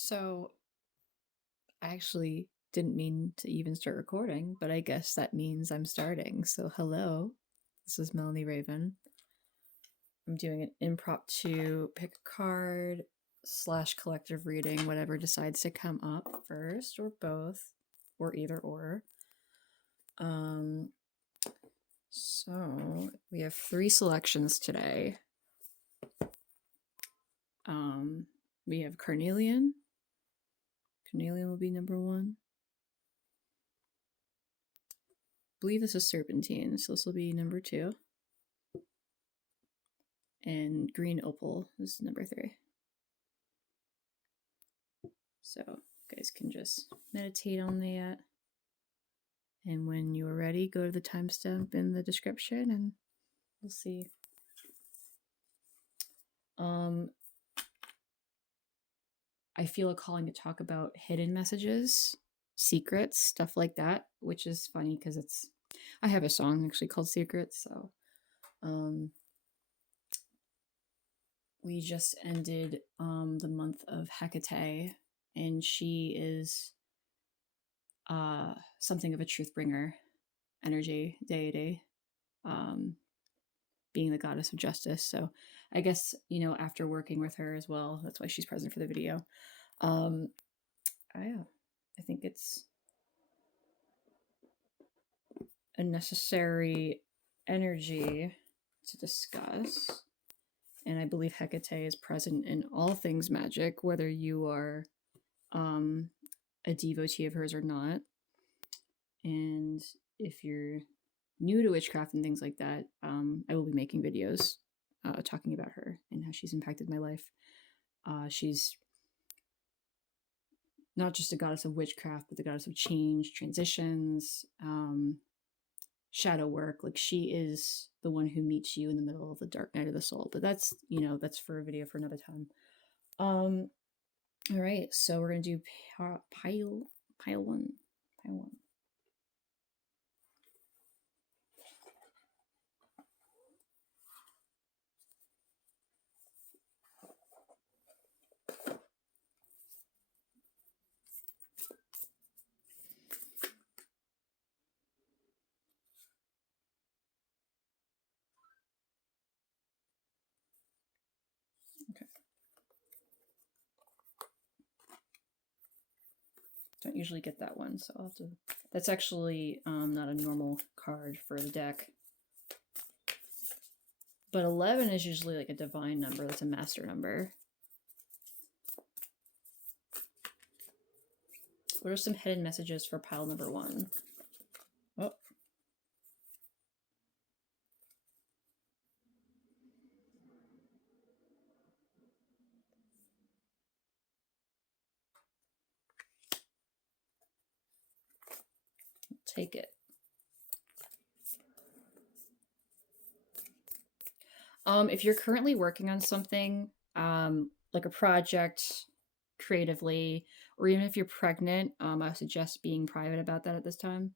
So I actually didn't mean to even start recording, but I guess that means I'm starting. So hello, this is Melanie Raven. I'm doing an impromptu pick a card / collective reading, whatever decides to come up first, or both, or either or. So we have 3 selections today. We have Carnelian. Carnelian will be number 1. I believe this is Serpentine, so this will be number 2. And Green Opal is number 3. So you guys can just meditate on that. And when you are ready, go to the timestamp in the description and we'll see. I feel a calling to talk about hidden messages, secrets, stuff like that, which is funny because I have a song actually called Secrets. So we just ended the month of Hekate, and she is something of a truth bringer energy, deity, being the goddess of justice. So I guess, after working with her as well, that's why she's present for the video. I think it's a necessary energy to discuss. And I believe Hekate is present in all things magic, whether you are a devotee of hers or not. And if you're new to witchcraft and things like that, I will be making videos talking about her and how she's impacted my life. She's not just a goddess of witchcraft, but the goddess of change, transitions, shadow work. Like, she is the one who meets you in the middle of the dark night of the soul. But that's for a video for another time. All right, so we're gonna do pile one. Okay. Don't usually get that one, so I'll have to. That's actually not a normal card for the deck. But 11 is usually like a divine number. That's a master number. What are some hidden messages for pile number 1? Oh. Take it. If you're currently working on something, like a project creatively, or even if you're pregnant, I suggest being private about that at this time.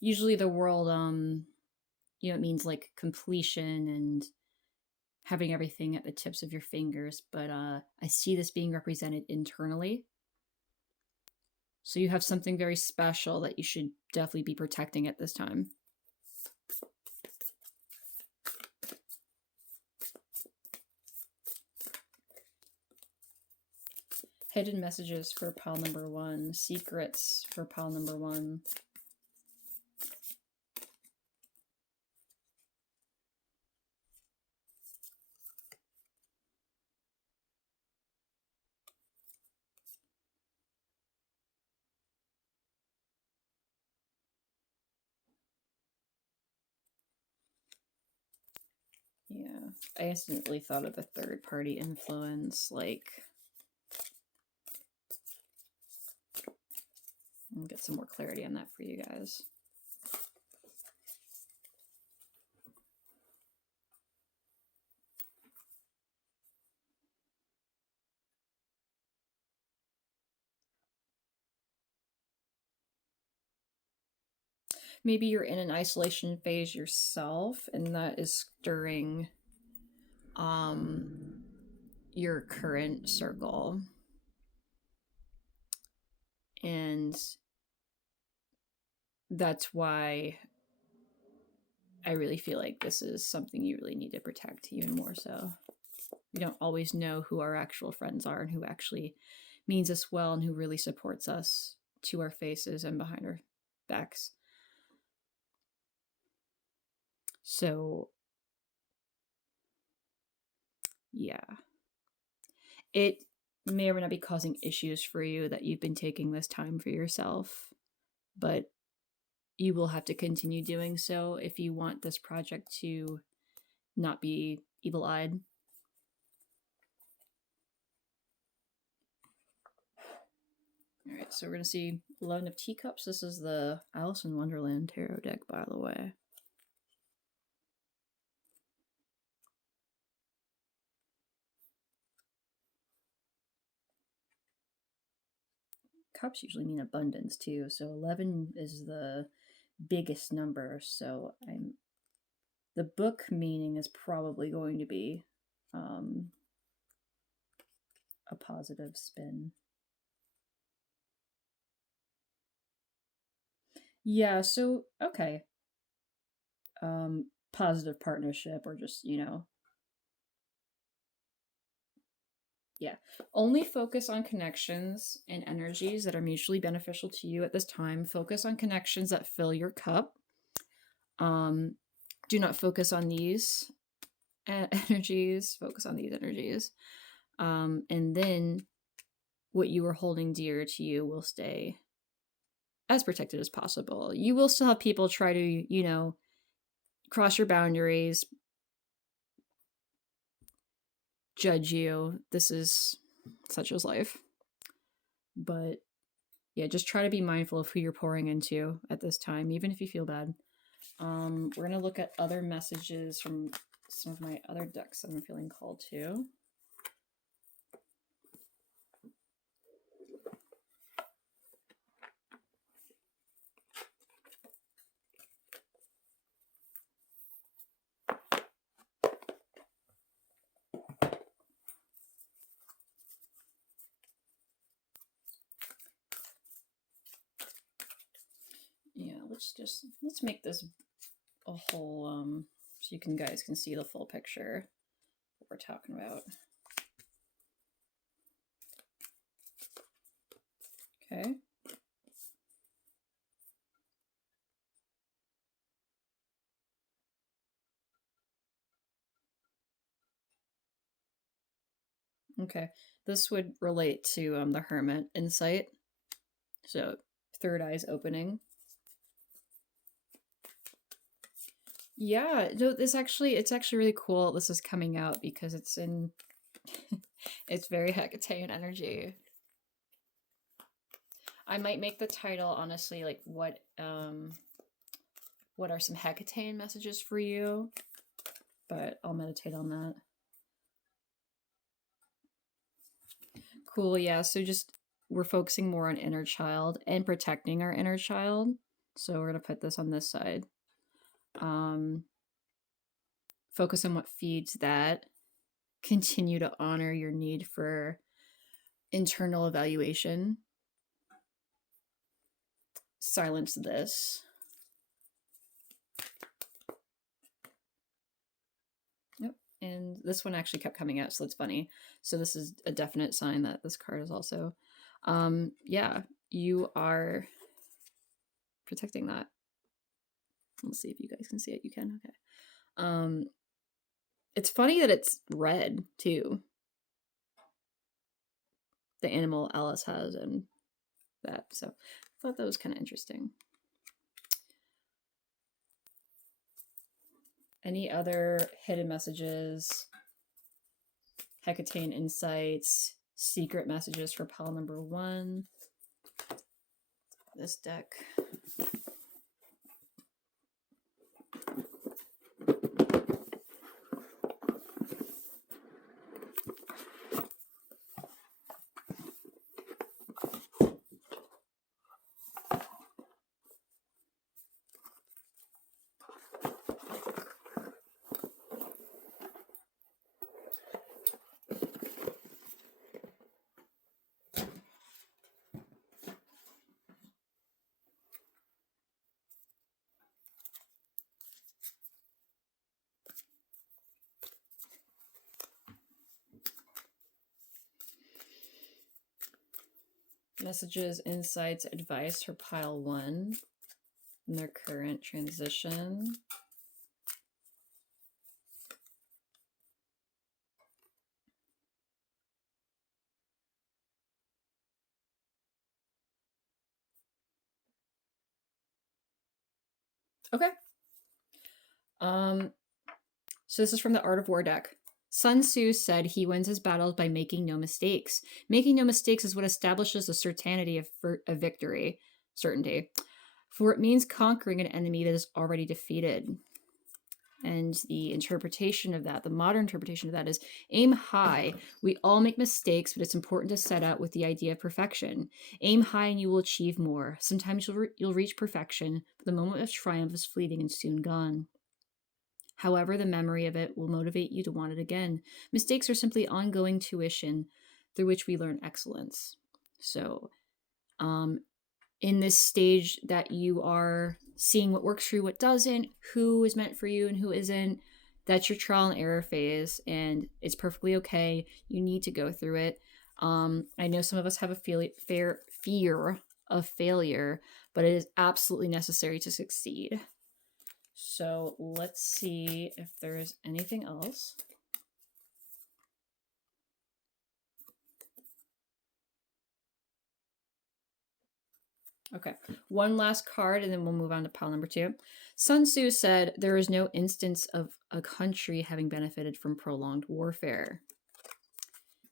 Usually the world, it means like completion and having everything at the tips of your fingers, but I see this being represented internally. So you have something very special that you should definitely be protecting at this time. Hidden messages for pile number 1. Secrets for pile number 1. Yeah, I instantly thought of a third-party influence, like... I'll get some more clarity on that for you guys. Maybe you're in an isolation phase yourself, and that is stirring your current circle. And that's why I really feel like this is something you really need to protect even more so. We don't always know who our actual friends are and who actually means us well and who really supports us to our faces and behind our backs. So, yeah. It may or may not be causing issues for you that you've been taking this time for yourself, but you will have to continue doing so if you want this project to not be evil-eyed. All right, so we're going to see 11 of Teacups. This is the Alice in Wonderland tarot deck, by the way. Cups usually mean abundance too, so 11 is the biggest number, so the book meaning is probably going to be a positive spin. Yeah, so okay. Positive partnership, or just, yeah. Only focus on connections and energies that are mutually beneficial to you at this time. Focus on connections that fill your cup. Do not focus on these energies. Focus on these energies. And then what you are holding dear to you will stay as protected as possible. You will still have people try to, cross your boundaries, judge you. This is such as life. But yeah, just try to be mindful of who you're pouring into at this time, even if you feel bad. We're going to look at other messages from some of my other decks that I'm feeling called to. Yeah, let's make this a whole so you guys can see the full picture what we're talking about. Okay. Okay, this would relate to the Hermit insight. So third eye's opening. Yeah, no, it's actually really cool. This is coming out because it's in it's very Hekatean energy. I might make the title honestly like what are some Hekatean messages for you, but I'll meditate on that. Cool, yeah. So just we're focusing more on inner child and protecting our inner child. So we're gonna put this on this side. Focus on what feeds that. Continue to honor your need for internal evaluation. Silence this. Yep. And this one actually kept coming out, so that's funny. So this is a definite sign that this card is also yeah, you are protecting that. Let's see if you guys can see it. You can. Okay. It's funny that it's red too. The animal Alice has and that. So I thought that was kind of interesting. Any other hidden messages, Hekatean insights, secret messages for pile number 1? This deck. Messages, insights, advice for pile 1 in their current transition. Okay. So this is from the Art of War deck. Sun Tzu said he wins his battles by making no mistakes. Making no mistakes is what establishes the certainty of victory. Certainty. For it means conquering an enemy that is already defeated. And the interpretation of that, the modern interpretation of that is aim high. We all make mistakes, but it's important to set out with the idea of perfection. Aim high and you will achieve more. Sometimes you'll reach perfection, but the moment of triumph is fleeting and soon gone. However, the memory of it will motivate you to want it again. Mistakes are simply ongoing tuition through which we learn excellence. So, in this stage that you are seeing what works for you, what doesn't, who is meant for you and who isn't, that's your trial and error phase, and it's perfectly okay. You need to go through it. I know some of us have a fear of failure, but it is absolutely necessary to succeed. So let's see if there's anything else. Okay, one last card and then we'll move on to pile number 2. Sun Tzu said, there is no instance of a country having benefited from prolonged warfare.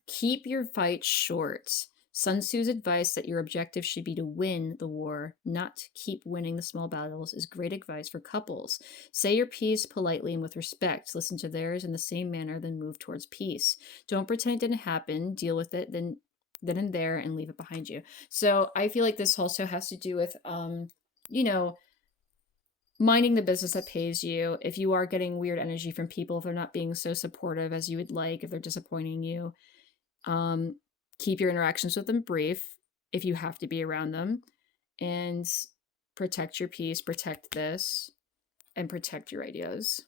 Keep your fight short. Sun Tzu's advice that your objective should be to win the war, not to keep winning the small battles, is great advice for couples. Say your piece politely and with respect. Listen to theirs in the same manner, then move towards peace. Don't pretend it didn't happen. Deal with it then and there and leave it behind you. So I feel like this also has to do with, minding the business that pays you. If you are getting weird energy from people, if they're not being so supportive as you would like, if they're disappointing you, keep your interactions with them brief if you have to be around them, and protect your peace, protect this, and protect your ideas.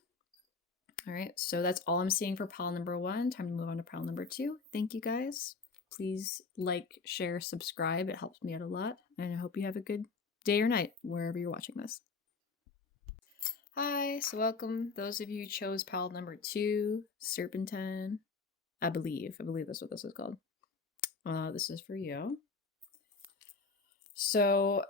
All right, so that's all I'm seeing for pile number 1. Time to move on to pile number 2. Thank you guys. Please like, share, subscribe. It helps me out a lot. And I hope you have a good day or night wherever you're watching this. Hi, so welcome those of you who chose pile number 2, Serpentine. I believe that's what this is called. This is for you. So,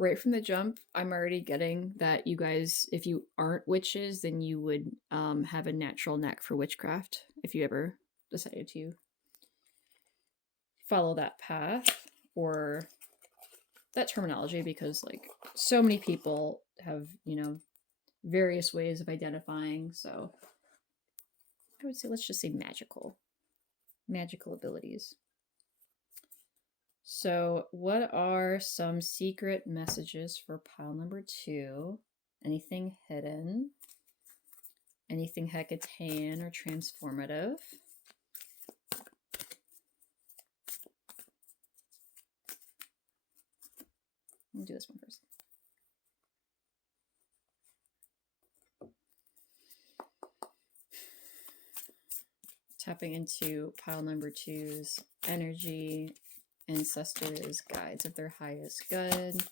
right from the jump, I'm already getting that you guys, if you aren't witches, then you would have a natural knack for witchcraft if you ever decided to follow that path or that terminology, because like so many people have, various ways of identifying. So I would say, let's just say magical abilities. So what are some secret messages for pile number 2? Anything hidden? Anything Hekatean or transformative? I'll do this one first. Tapping into pile number 2's energy, ancestors, guides of their highest good.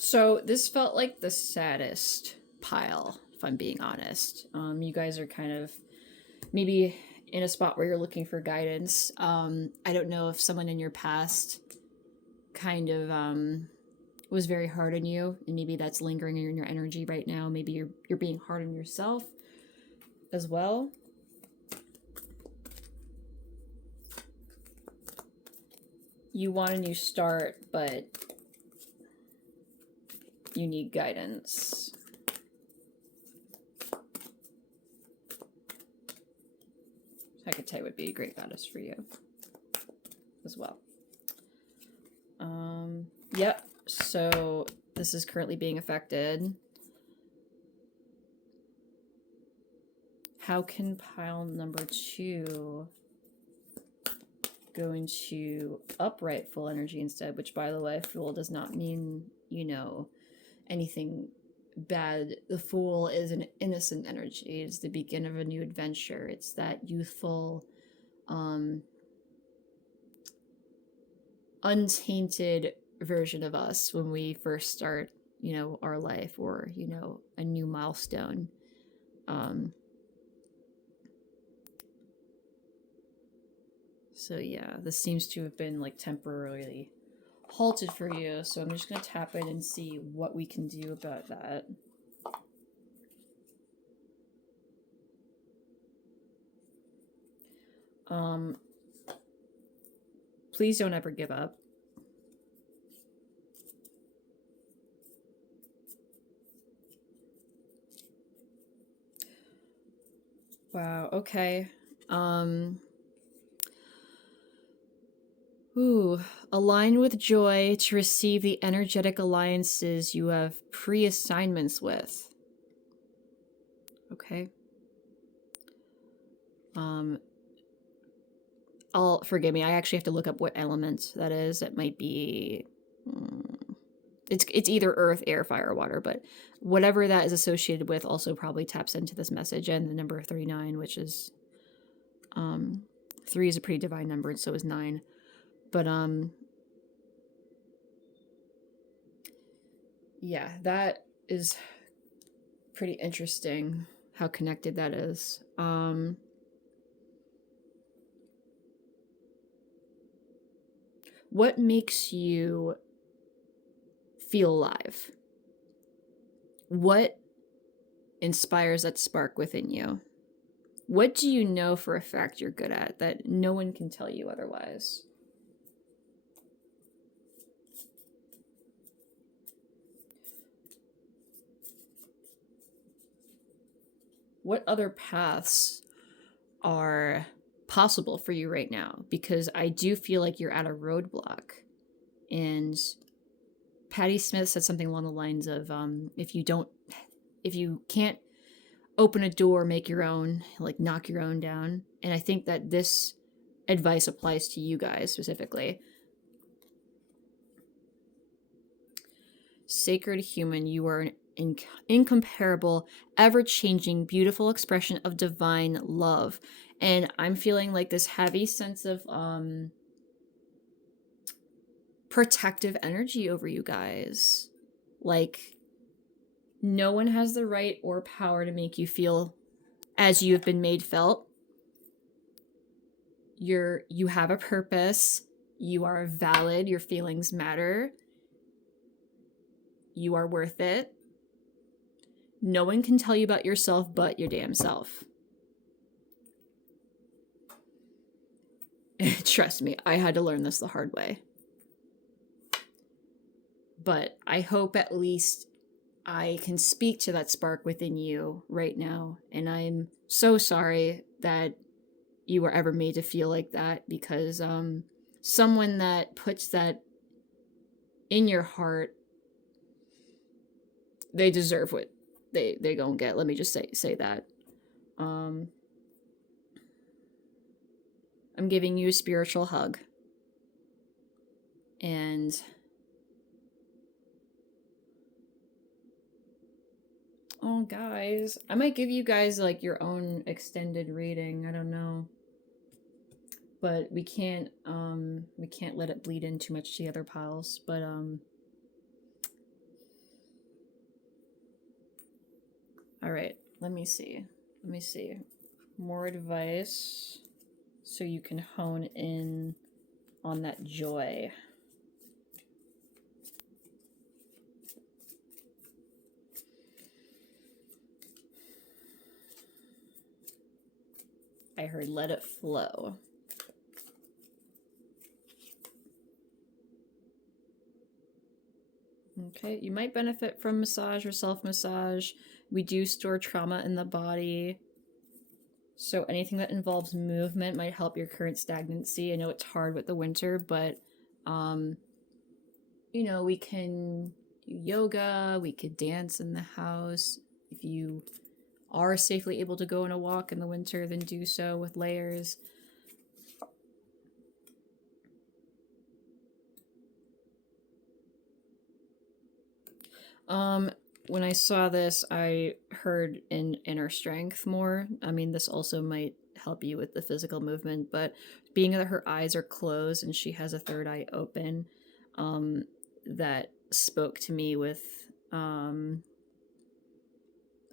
So this felt like the saddest pile, if I'm being honest. You guys are kind of maybe in a spot where you're looking for guidance. I don't know if someone in your past kind of was very hard on you, and maybe that's lingering in your energy right now. Maybe you're being hard on yourself as well. You want a new start, but you need guidance. Hekate would be a great goddess for you as well. Yep, so this is currently being affected. How can pile number 2 go into upright full energy instead? Which, by the way, Fool does not mean, you know, anything bad. The Fool is an innocent energy. It's the beginning of a new adventure. It's that youthful, untainted version of us when we first start, you know, our life, or, you know, a new milestone. So yeah, this seems to have been like temporarily halted for you. So I'm just gonna tap it and see what we can do about that. Please don't ever give up. Wow, okay. Align with joy to receive the energetic alliances you have pre-assignments with. Okay. Forgive me, I actually have to look up what element that is. It might be... It's either earth, air, fire, or water, but whatever that is associated with also probably taps into this message. And the number 39, which is... 3 is a pretty divine number, and so is 9. But, yeah, that is pretty interesting how connected that is. What makes you feel alive? What inspires that spark within you? What do you know for a fact you're good at that no one can tell you otherwise? What other paths are possible for you right now? Because I do feel like you're at a roadblock. And Patti Smith said something along the lines of, if you can't open a door, make your own, like knock your own down. And I think that this advice applies to you guys specifically. Sacred human, you are an incomparable, ever-changing, beautiful expression of divine love. And I'm feeling like this heavy sense of protective energy over you guys. Like, no one has the right or power to make you feel as you have been made felt. You have a purpose. You are valid. Your feelings matter. You are worth it. No one can tell you about yourself but your damn self. Trust me, I had to learn this the hard way. But I hope at least I can speak to that spark within you right now. And I'm so sorry that you were ever made to feel like that, because someone that puts that in your heart, they deserve what they gonna get. Let me just say that. I'm giving you a spiritual hug. And oh, guys, I might give you guys like your own extended reading. I don't know, but we can't let it bleed in too much to the other piles. But all right, let me see more advice so you can hone in on that joy. I heard let it flow. Okay, you might benefit from massage or self-massage. We do store trauma in the body. So anything that involves movement might help your current stagnancy. I know it's hard with the winter, but you know, we can do yoga, we could dance in the house. If you are safely able to go on a walk in the winter, then do so with layers. When I saw this, I heard in inner strength more. I mean, this also might help you with the physical movement, but being that her eyes are closed and she has a third eye open, that spoke to me with,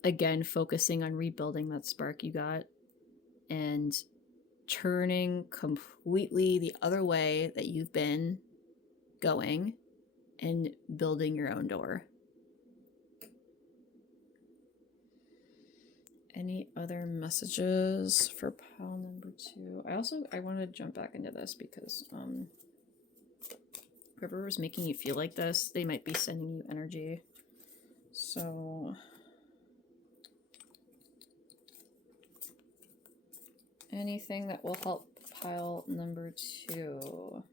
again, focusing on rebuilding that spark you got and turning completely the other way that you've been going and building your own door. Any other messages for pile number 2? I want to jump back into this because whoever was making you feel like this, they might be sending you energy. So anything that will help pile number 2.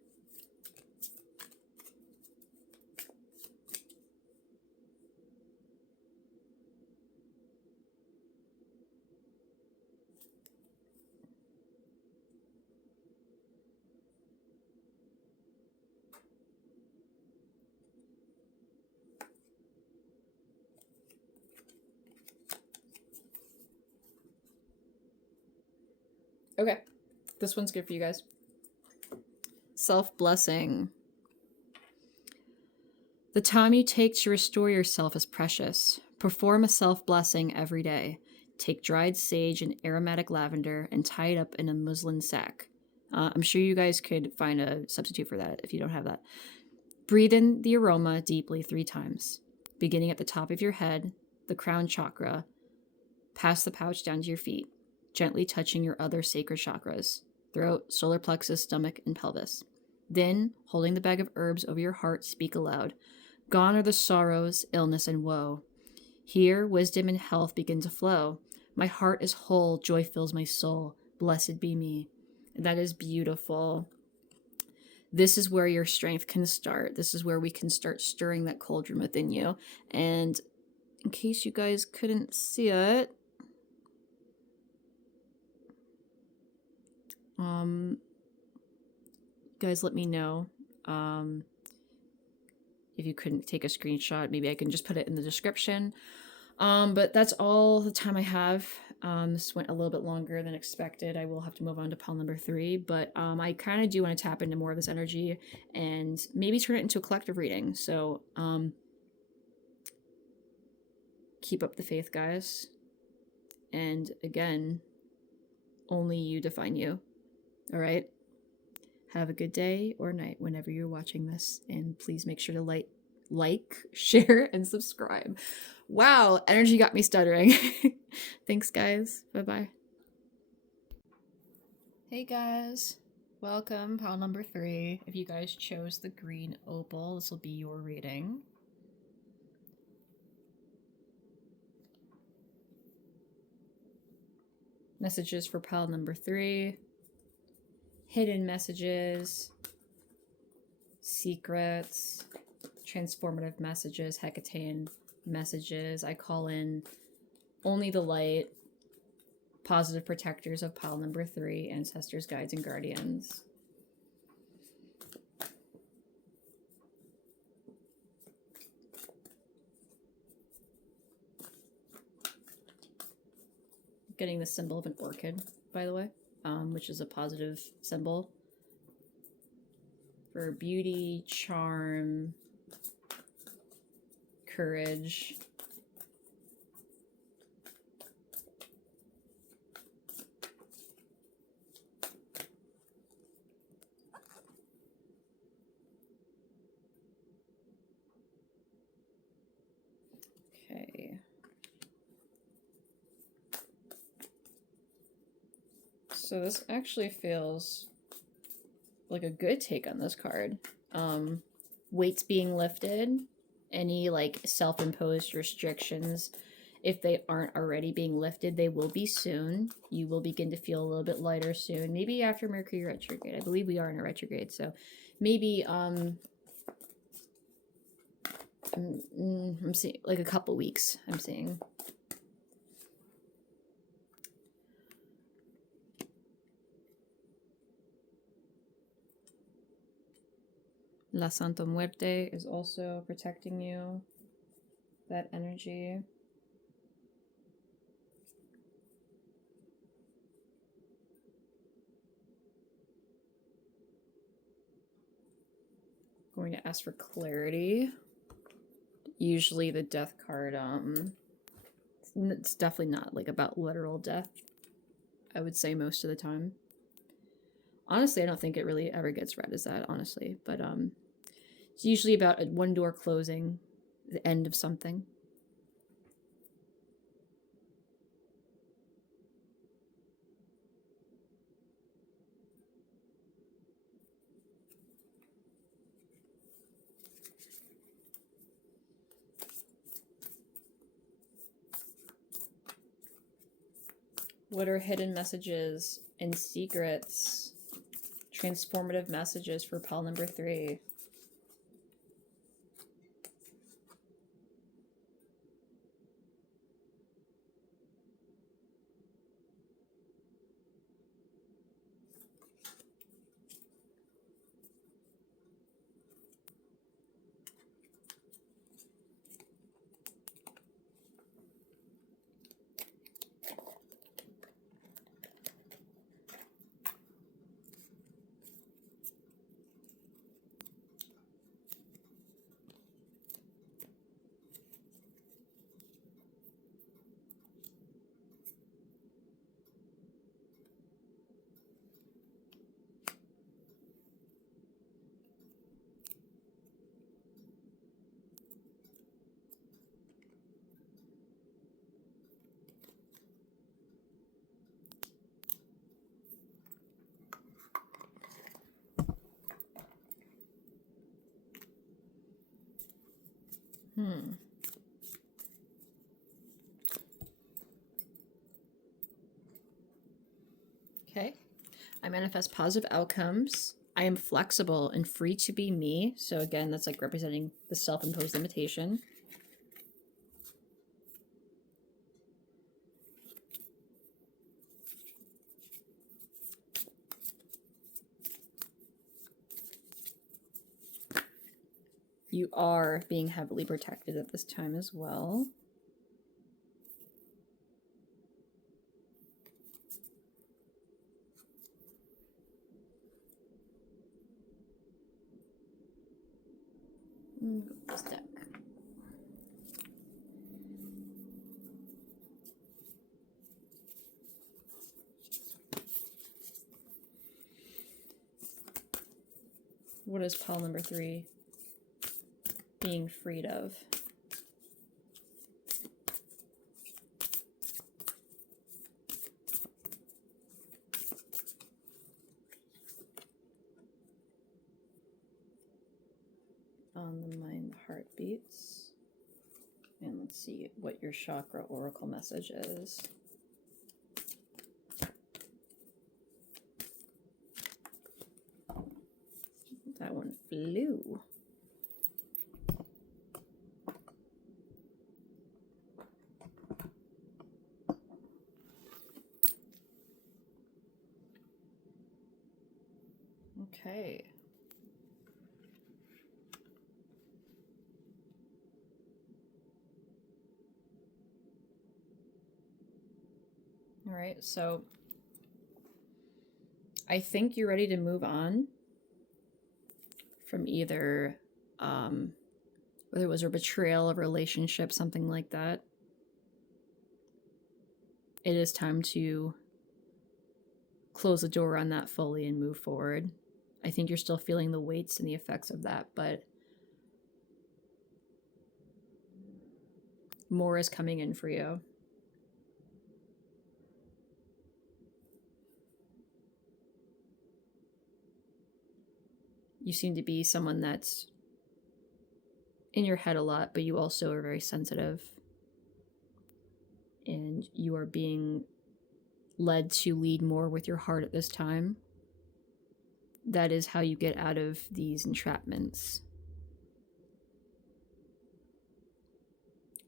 Okay, this one's good for you guys. Self-blessing. The time you take to restore yourself is precious. Perform a self-blessing every day. Take dried sage and aromatic lavender and tie it up in a muslin sack. I'm sure you guys could find a substitute for that if you don't have that. Breathe in the aroma deeply 3 times, beginning at the top of your head, the crown chakra, past the pouch down to your feet, gently touching your other sacred chakras, throat, solar plexus, stomach, and pelvis. Then, holding the bag of herbs over your heart, speak aloud. Gone are the sorrows, illness, and woe. Here, wisdom and health begin to flow. My heart is whole, joy fills my soul. Blessed be me. That is beautiful. This is where your strength can start. This is where we can start stirring that cauldron within you. And in case you guys couldn't see it, guys, let me know. If you couldn't take a screenshot, maybe I can just put it in the description. But that's all the time I have. This went a little bit longer than expected. I will have to move on to pile number 3, but I kind of do want to tap into more of this energy and maybe turn it into a collective reading. So keep up the faith, guys. And again, only you define you. All right? Have a good day or night whenever you're watching this, and please make sure to like, share, and subscribe. Wow, energy got me stuttering. Thanks, guys. Bye-bye. Hey, guys. Welcome, pile number 3. If you guys chose the green opal, this will be your reading. Messages for pile number 3. Hidden messages, secrets, transformative messages, Hekatean messages. I call in only the light, positive protectors of pile number 3, ancestors, guides, and guardians. Getting the symbol of an orchid, by the way. Which is a positive symbol for beauty, charm, courage. Okay. So this actually feels like a good take on this card. Weights being lifted, any like self-imposed restrictions, if they aren't already being lifted, they will be soon. You will begin to feel a little bit lighter soon. Maybe after Mercury retrograde. I believe we are in a retrograde, so maybe I'm seeing like a couple weeks. I'm seeing. La Santa Muerte is also protecting you. That energy. Going to ask for clarity. Usually the death card, it's definitely not like about literal death, I would say most of the time. Honestly, I don't think it really ever gets read as that, honestly. But it's usually about one door closing, the end of something. What are hidden messages and secrets? Transformative messages for pile number 3. Okay. I manifest positive outcomes. I am flexible and free to be me. So again, that's like representing the self-imposed limitation. You are being heavily protected at this time as well. This deck. What is pile number 3 being freed of? On the mind, the heart beats. And let's see what your chakra oracle message is. That one flew. Okay. All right, so I think you're ready to move on from either whether it was a betrayal of a relationship, something like that. It is time to close the door on that fully and move forward. I think you're still feeling the weights and the effects of that, but more is coming in for you. You seem to be someone that's in your head a lot, but you also are very sensitive. And you are being led to lead more with your heart at this time. That is how you get out of these entrapments.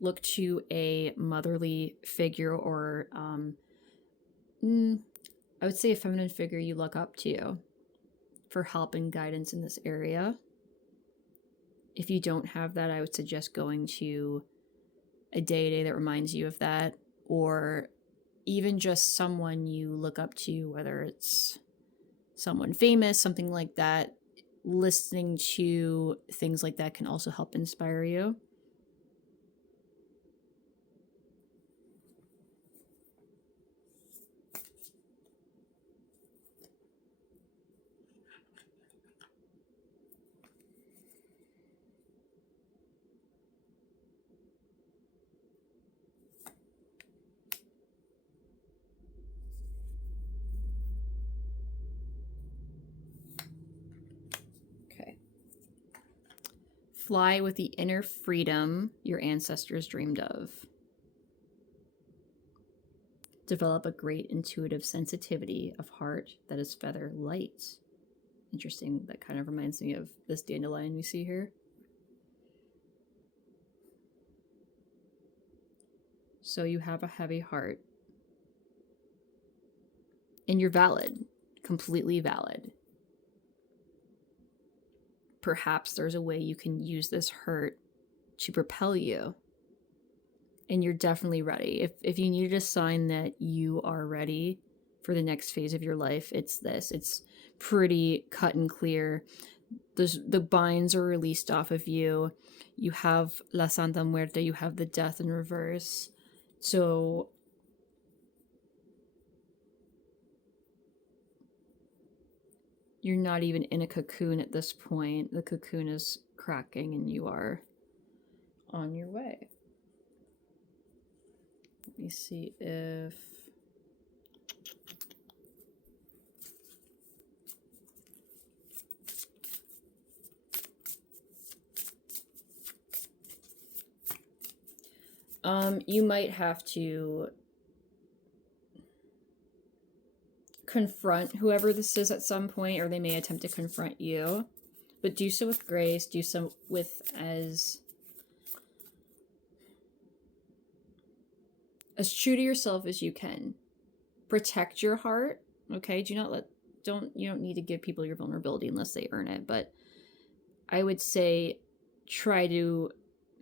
Look to a motherly figure, or I would say a feminine figure you look up to for help and guidance in this area. If you don't have that, I would suggest going to a deity that reminds you of that, or even just someone you look up to, whether it's someone famous, something like that. Listening to things like that can also help inspire you. Fly with the inner freedom your ancestors dreamed of. Develop a great intuitive sensitivity of heart that is feather light. Interesting. That kind of reminds me of this dandelion we see here. So you have a heavy heart. And you're valid. Completely valid. Perhaps there's a way you can use this hurt to propel you. And you're definitely ready. If you needed a sign that you are ready for the next phase of your life, it's this. It's pretty cut and clear. The binds are released off of you. You have La Santa Muerte, you have the death in reverse. So you're not even in a cocoon at this point. The cocoon is cracking and you are on your way. Let me see if... you might have to confront whoever this is at some point, or they may attempt to confront you. But do so with grace, do so with as true to yourself as you can. Protect your heart, okay? You don't need to give people your vulnerability unless they earn it, but I would say try to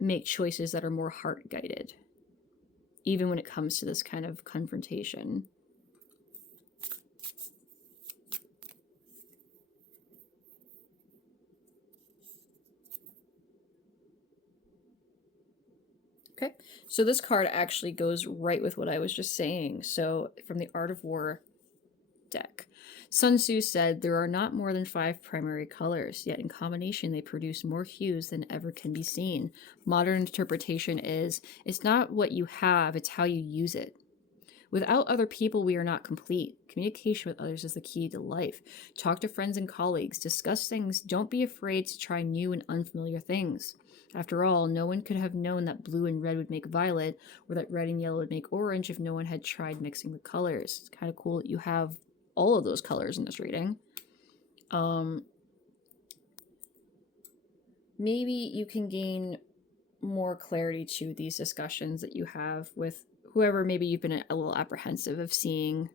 make choices that are more heart guided, even when it comes to this kind of confrontation. Okay, so this card actually goes right with what I was just saying. So from the Art of War deck, Sun Tzu said, "There are not more than 5 primary colors, yet in combination they produce more hues than ever can be seen." Modern interpretation is, it's not what you have, it's how you use it. Without other people, we are not complete. Communication with others is the key to life. Talk to friends and colleagues. Discuss things. Don't be afraid to try new and unfamiliar things. After all, no one could have known that blue and red would make violet, or that red and yellow would make orange if no one had tried mixing the colors. It's kind of cool that you have all of those colors in this reading. Maybe you can gain more clarity to these discussions that you have with whoever maybe you've been a little apprehensive of seeing.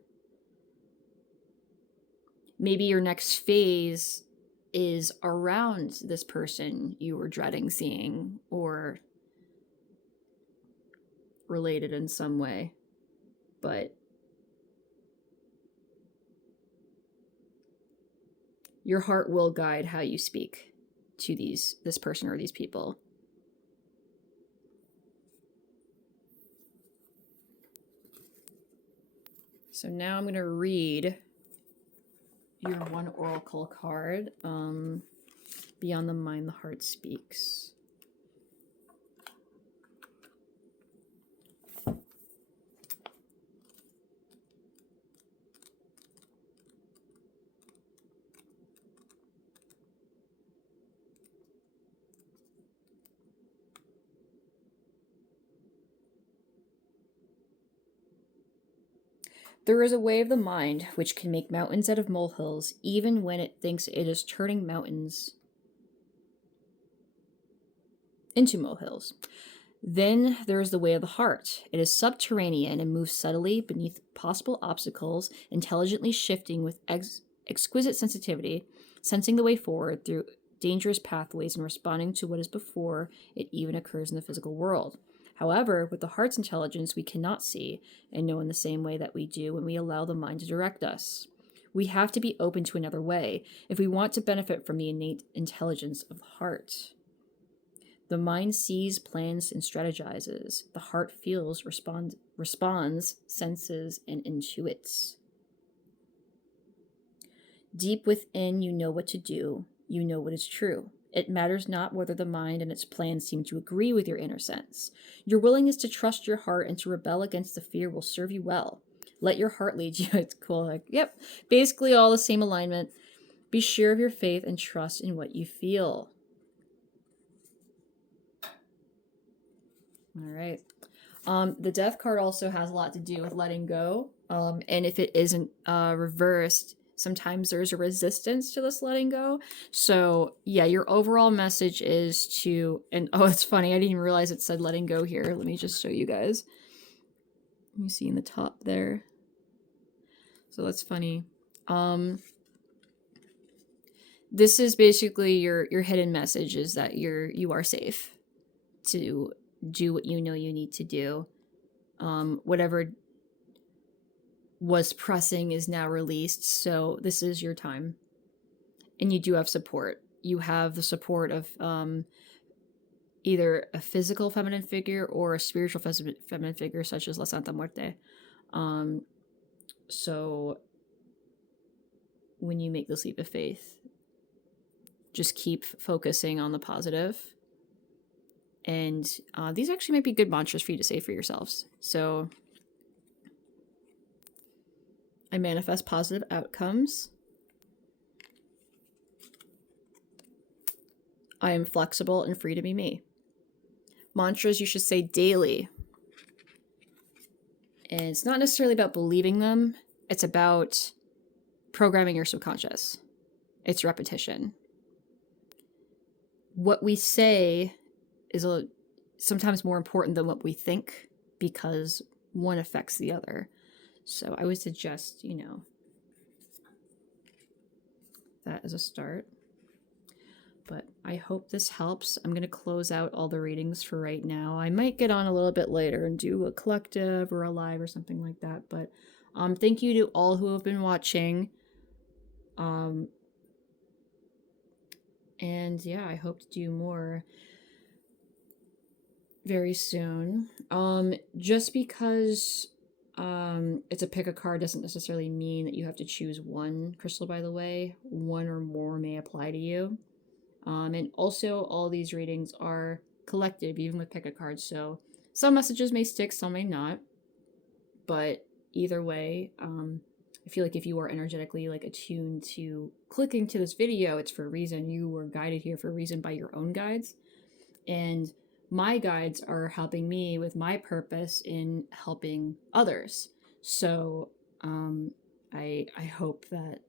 Maybe your next phase is around this person you were dreading seeing, or related in some way. But your heart will guide how you speak to this person or these people. So now I'm going to read your one oracle card, Beyond the Mind, the Heart Speaks. There is a way of the mind which can make mountains out of molehills, even when it thinks it is turning mountains into molehills. Then there is the way of the heart. It is subterranean and moves subtly beneath possible obstacles, intelligently shifting with exquisite sensitivity, sensing the way forward through dangerous pathways and responding to what is before it even occurs in the physical world. However, with the heart's intelligence, we cannot see and know in the same way that we do when we allow the mind to direct us. We have to be open to another way if we want to benefit from the innate intelligence of the heart. The mind sees, plans, and strategizes. The heart feels, responds, senses, and intuits. Deep within, you know what to do. You know what is true. It matters not whether the mind and its plans seem to agree with your inner sense. Your willingness to trust your heart and to rebel against the fear will serve you well. Let your heart lead you. It's cool. Like, yep, basically all the same alignment. Be sure of your faith and trust in what you feel. All right. The death card also has a lot to do with letting go. And if it isn't reversed, sometimes there's a resistance to this letting go. So yeah, your overall message is to, and oh, it's funny. I didn't even realize it said letting go here. Let me just show you guys. You see in the top there. So that's funny. This is basically your hidden message is that you are safe to do what you know you need to do. Whatever was pressing is now released, so this is your time. And you do have support. You have the support of either a physical feminine figure or a spiritual feminine figure, such as La Santa Muerte. So when you make this leap of faith, just keep focusing on the positive. And these actually might be good mantras for you to say for yourselves. So I manifest positive outcomes. I am flexible and free to be me. Mantras you should say daily. And it's not necessarily about believing them. It's about programming your subconscious. It's repetition. What we say is sometimes more important than what we think because one affects the other. So I would suggest, that as a start. But I hope this helps. I'm going to close out all the readings for right now. I might get on a little bit later and do a collective or a live or something like that. But thank you to all who have been watching. And yeah, I hope to do more very soon. Just because it's a pick a card doesn't necessarily mean that you have to choose one crystal, by the way. One or more may apply to you. And also all these readings are collective, even with pick a card. So some messages may stick, some may not. But either way, I feel like if you are energetically attuned to clicking to this video, it's for a reason. You were guided here for a reason by your own guides. And my guides are helping me with my purpose in helping others. So I hope that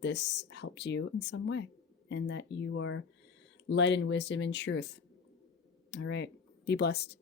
this helped you in some way and that you are led in wisdom and truth. All right. Be blessed.